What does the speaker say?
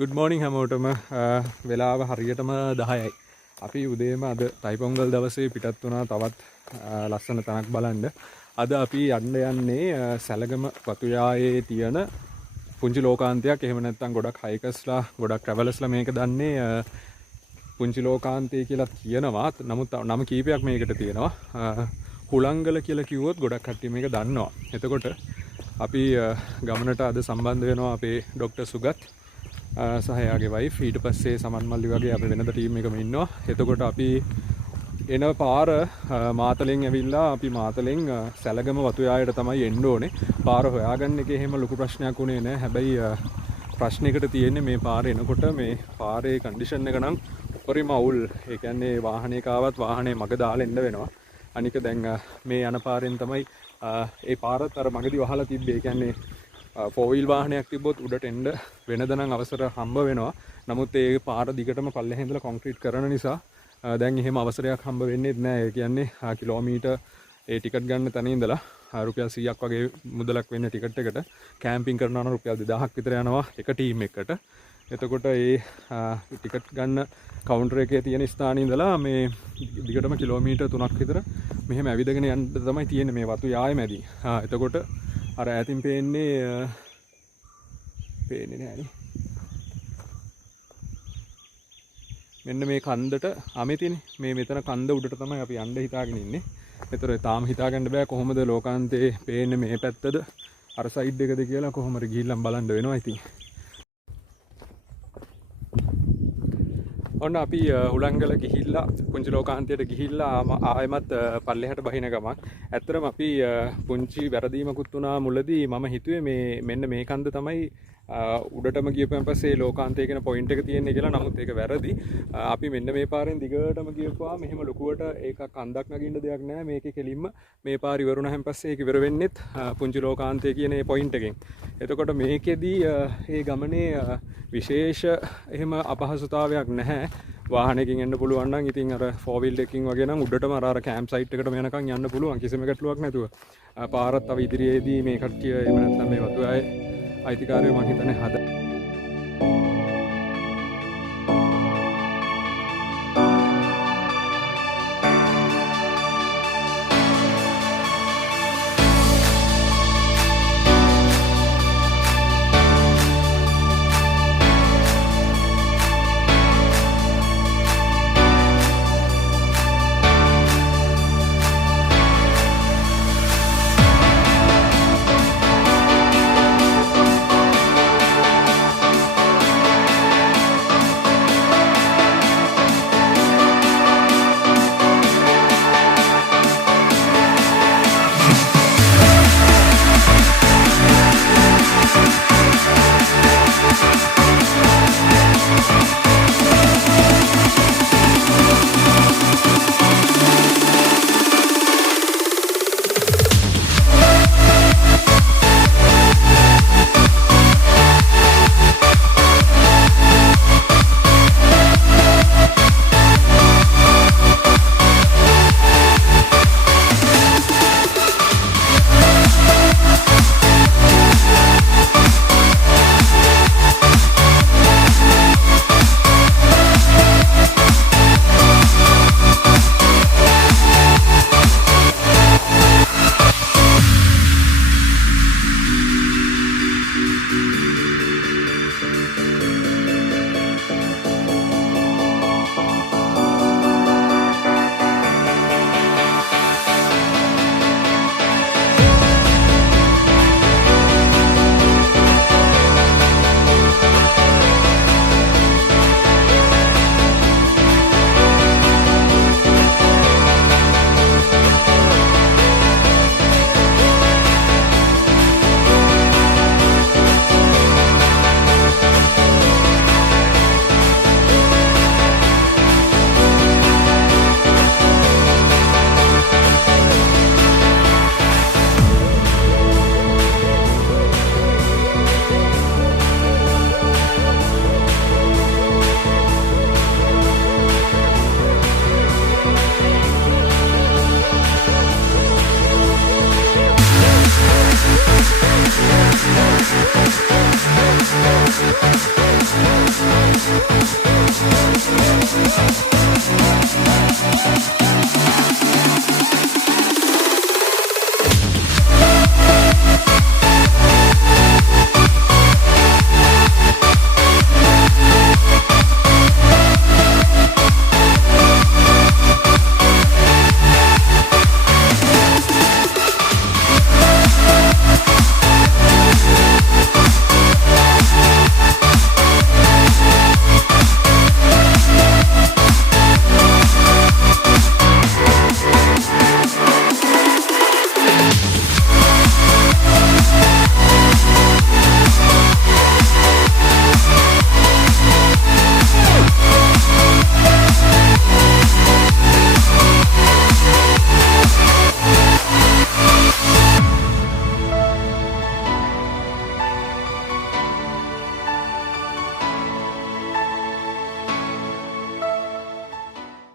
good morning හැමෝටම වෙලාව හරියටම 10යි. අපි උදේම අද තයිපොංගල් දවසේ පිටත් වුණා තවත් ලස්සන තැනක් බලන්න. අද අපි යන්න යන්නේ සැලගම වතුයායේ තියෙන පුංචි ලෝකාන්තයක්. එහෙම නැත්නම් ගොඩක් හයිකර්ස්ලා ගොඩක් ට්‍රැවලර්ස්ලා මේක දන්නේ පුංචි ලෝකාන්තය කියලා කියනවා. නමුත් නම කීපයක් මේකට තියෙනවා. හුලංගල කියලා කිව්වොත් ගොඩක් කට්ටිය මේක දන්නවා. එතකොට අපි ගමනට අද සම්බන්ධ වෙනවා අපේ ડોક્ટર සුගත් සහයාගේ වයිෆ්. ඊට පස්සේ සමන් මල්ලි වගේ අපි වෙනද ටීම් එකම ඉන්නවා. එතකොට අපි එන පාර මාතලෙන් ඇවිල්ලා අපි මාතලෙන් සැලගම වතුයායට තමයි එන්න ඕනේ. පාර හොයාගන්න එකේ එහෙම ලොකු ප්‍රශ්නයක් උනේ නැහැ. හැබැයි ප්‍රශ්නයකට තියෙන්නේ මේ පාරේ එනකොට මේ පාරේ කන්ඩිෂන් එක නම් උපරිම අවුල්. ඒ කියන්නේ වාහනයක ආවත් වාහනේ මග දාලා එන්න වෙනවා. අනික දැන් මේ යන පාරෙන් තමයි ඒ පාරත් අර මගදී වහලා තිබ්බේ. ඒ කියන්නේ 4-wheel වාහනයක් තිබ්බොත් උඩට එන්න වෙනද නම් අවසර හම්බ වෙනවා. නමුත් ඒ පාර දිගටම පල්ලෙහා ඉඳලා කොන්ක්‍රීට් කරන නිසා දැන් එහෙම අවසරයක් හම්බ වෙන්නේ නැහැ. ඒ කියන්නේ කිලෝමීටර් ඒ ටිකට් ගන්න තැන ඉඳලා රුපියල් 100ක් වගේ මුදලක් වෙන්නේ ටිකට් එකට. කැම්පින් කරනවා නම් රුපියල් 2000ක් විතර යනවා එක ටීම් එකකට. එතකොට ඒ ටිකට් ගන්න කවුන්ටර් එකේ තියෙන ස්ථානයේ ඉඳලා මේ දිගටම කිලෝමීටර් 3ක් විතර මෙහෙම ඇවිදගෙන යන්න තමයි තියෙන්නේ මේ වතු යාය මැදි. එතකොට අර ඈතින් පේන්නේ නෑනේ. මෙන්න මේ කන්දට අමෙතිනේ. මේ මෙතන කන්ද උඩට තමයි අපි යන්න හිතාගෙන ඉන්නේ. ඒතර තාම හිතාගන්න බෑ කොහොමද ලෝකාන්තේ පේන්නේ මේ පැත්තද අර සයිඩ් එකද කියලා. කොහොමද ගිහිල්ලා බලන්න වෙනවා ඉතින්. ඔන්න අපි හුලංගල ගිහිල්ලා පුංචි ලෝකාන්තයට ගිහිල්ලා ආයෙමත් පල්ලෙහාට බහින ගමන්. ඇත්තටම අපි පුංචි වැරදීමකුත් වුණා මුලදී. මම හිතුවේ මෙන්න මේ කන්ද තමයි උඩටම ගියපුවන් පස්සේ ලෝකාන්තය කියන පොයින්ට් එක තියෙන්නේ කියලා. නමුත් ඒක වැරදි. අපි මෙන්න මේ පාරෙන් දිගටම ගියපුවා මෙහෙම ලොකුවට ඒක කන්දක් නගින්න දෙයක් නැහැ. මේකේ කෙලින්ම මේ පාර ඉවර වුණාන් පස්සේ ඒක ඉවර වෙන්නෙත් පුංචි ලෝකාන්තය කියන මේ පොයින්ට් එකෙන්. එතකොට මේකෙදී මේ ගමනේ විශේෂ එහෙම අපහසුතාවයක් නැහැ. වාහනයකින් එන්න පුළුවන් නම් ඉතින් අර 4-wheel එකකින් වගේ නම් උඩටම අර කැම්ප් සයිට් එකටම යනකම් යන්න පුළුවන් කිසිම ගැටලුවක් නැතුව. පාරත් තව ඉදිරියේදී මේ කට්ටිය එහෙම නැත්නම් මේ වතුයායේ අයිතිකාරයෝ මං හිතන්නේ